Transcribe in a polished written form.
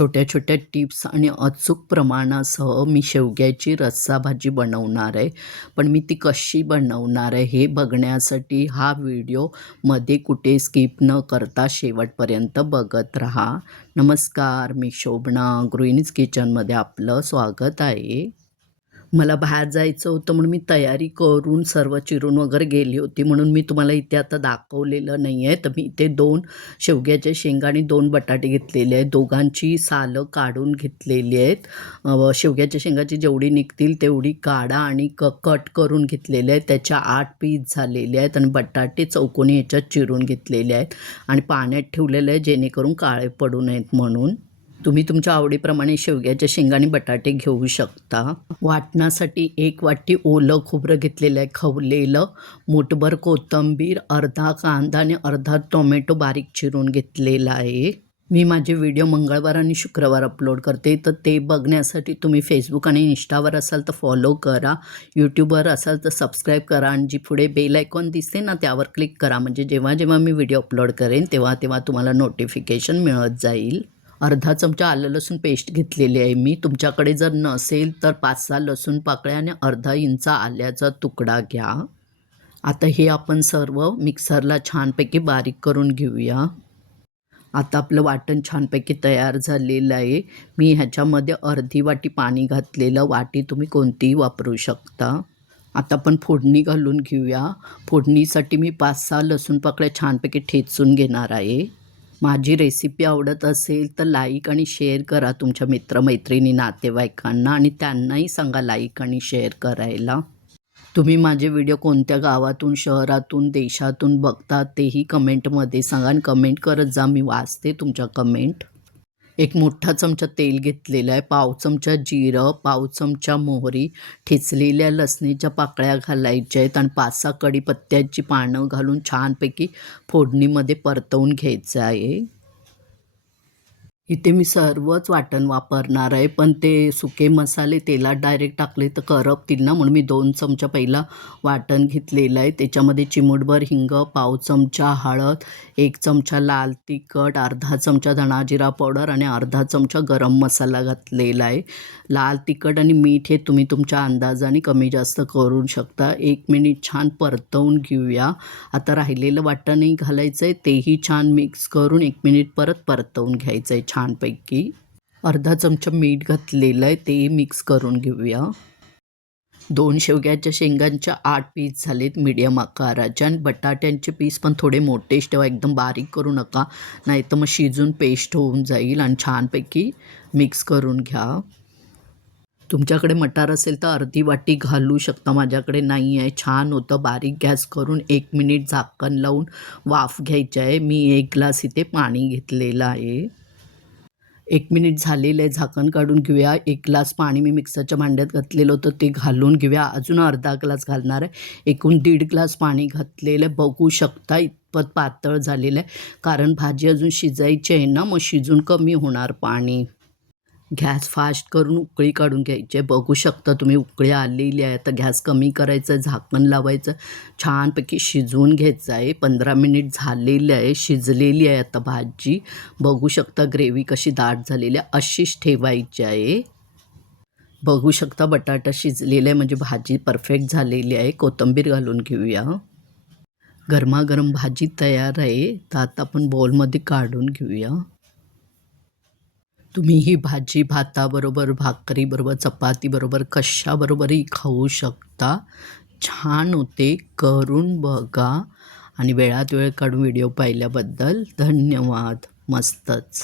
छोट्या-छोट्या टिप्स आणि अचूक प्रमाणासह मी शेवग्याची रस्सा भाजी बनवणार आहे. पण मी ती कशी बनवणार आहे हे बघण्यासाठी हा व्हिडिओ मध्ये कुठे स्किप न करता शेवटपर्यंत बघत राहा. नमस्कार, मी शोभना गृहिणीज किचनमध्ये आपलं स्वागत आहे. मला बाहेर जायचं होतं म्हणून मी तयारी करून सर्व चिरून वगैरे गेली होती, म्हणून मी तुम्हाला इथे आता दाखवलेलं नाही आहे. तर मी इथे 2 शेवग्याच्या शेंगा आणि 2 बटाटे घेतलेले आहेत. दोघांची सालं काढून घेतलेली आहेत. शेवग्याच्या शेंगाची जेवढी निघतील तेवढी काढा आणि कट करून घेतलेले आहेत. त्याच्या 8 पीस झालेले आहेत आणि बटाटे चौकोनी ह्याच्यात चिरून घेतलेले आहेत आणि पाण्यात ठेवलेले आहे जेणेकरून काळे पडू नयेत म्हणून. तुम्ही तुमच्या आवडीप्रमाणे शेवग्याच्या शेंगा आणि बटाटे घेऊ शकता. वाटण्यासाठी 1 वाटी ओलं खोबरं घेतलेलं आहे खवलेलं, मूठभर कोथिंबीर, अर्धा कांदा आणि अर्धा टोमॅटो बारीक चिरून घेतलेला आहे. मी माझे व्हिडिओ मंगळवार आणि शुक्रवार अपलोड करते, तर ते बघण्यासाठी तुम्ही फेसबुक आणि इंस्टावर असाल तर फॉलो करा, यूट्यूबवर असाल तर सबस्क्राईब करा आणि जी पुढे बेल आयकॉन दिसते ना त्यावर क्लिक करा, म्हणजे जेव्हा जेव्हा मी व्हिडिओ अपलोड करेन तेव्हा तेव्हा तुम्हाला नोटिफिकेशन मिळत जाईल. अर्धा चमचा आलं लसूण पेस्ट घेतलेली आहे मी. तुमच्याकडे जर नसेल तर 5-6 लसूण पाकळ्या आणि अर्धा इंच आल्याचा तुकडा घ्या. आता हे आपण सर्व मिक्सरला छानपैकी बारीक करून घेऊया. आता आपलं वाटण छानपैकी तयार झालेलं आहे. मी ह्याच्यामध्ये अर्धी वाटी पाणी घातलेलं, वाटी तुम्ही कोणतीही वापरू शकता. आता आपण फोडणी घालून घेऊया. फोडणीसाठी मी 5-6 लसूण पाकळ्या छानपैकी ठेचून घेणार आहे. माझी रेसिपी आवडत असेल तर लाईक आणि शेअर करा तुमच्या मित्रमैत्रिणी नातेवाईकांना आणि त्यांनाही सांगा लाईक आणि शेअर करायला. तुम्ही माझे व्हिडिओ कोणत्या गावातून, शहरातून, देशातून बघता तेही कमेंटमध्ये सांगा आणि कमेंट करत जा, मी वाचते तुमच्या कमेंट. 1 मोठा चमचा तेल घेतलेला आहे, पाव चमचा जिरं, पाव चमचा मोहरी, ठेचलेल्या लसणीच्या पाकळ्या घालायच्या आहेत आणि 5-6 कढीपत्त्याची पानं घालून छानपैकी फोडणीमध्ये परतवून घ्यायचं आहे. इथे मी सर्वच वाटण वापरणार आहे, पण ते सुके मसाले तेलात डायरेक्ट टाकले तर करपतील ना, म्हणून मी 2 चमचा पहिला वाटण घेतलेलं आहे. त्याच्यामध्ये चिमूटभर हिंग, पाव चमचा हळद, 1 चमचा लाल तिखट, अर्धा चमचा धना जिरा पावडर आणि अर्धा चमचा गरम मसाला घातलेला आहे. लाल तिखट आणि मीठ हे तुम्ही तुमच्या अंदाजाने कमी जास्त करू शकता. 1 मिनिट छान परतवून घेऊया. आता राहिलेलं वाटणही घालायचं आहे, तेही छान मिक्स करून 1 मिनिट परत परतवून घ्यायचं आहे छानपैकी. अर्धा चमचा मीठ घातलेलं आहे, ते मिक्स करून घेऊया. 2 शेवग्याच्या शेंगांच्या 8 पीस झालेत मीडियम आकाराचे आणि बटाट्यांचे पीस पण थोडे मोठेच ठेवा, एकदम बारीक करू नका, नाही तर मग शिजून पेस्ट होऊन जाईल. आणि छानपैकी मिक्स करून घ्या. तुमच्याकडे मटार असेल तर अर्धी वाटी घालू शकता, माझ्याकडे नाही आहे. छान होतं. बारीक गॅस करून 1 मिनिट झाकण लावून वाफ घ्यायची आहे. मी 1 ग्लास इथे पाणी घेतलेलं आहे. 1 मिनिट झालेलं आहे, झाकण काढून घेऊया. 1 ग्लास पाणी मी मिक्सरच्या भांड्यात घातलेलं होतं ते घालून घेऊया. अजून अर्धा ग्लास घालणार आहे. एकूण 1.5 ग्लास पाणी घातलेलं आहे. बघू शकता इतपत पातळ झालेलं आहे, कारण भाजी अजून शिजायची आहे ना, मग शिजून कमी होणार पाणी. गॅस फास्ट करून उकळी काढून घ्यायची आहे. बघू शकता तुम्ही उकळी आलेली आहे. आता गॅस कमी करायचं, झाकण लावायचं, छानपैकी शिजवून घ्यायचं आहे. 15 मिनिट झालेले आहे, शिजलेली आहे आता भाजी. बघू शकता ग्रेव्ही कशी दाट झालेली आहे, अशीच ठेवायची आहे. बघू शकता बटाटा शिजलेला आहे, म्हणजे भाजी परफेक्ट झालेली आहे. कोथिंबीर घालून घेऊया. गरमागरम भाजी तयार आहे. तर आता आपण बाउलमध्ये काढून घेऊया. तुम्ही ही भाजी भाताबरोबर, भाकरीबरोबर, चपातीबरोबर कशाबरोबरही खाऊ शकता. छान होते, करून बघा आणि वेळात वेळ काढून व्हिडिओ पाहिल्याबद्दल धन्यवाद. मस्तच.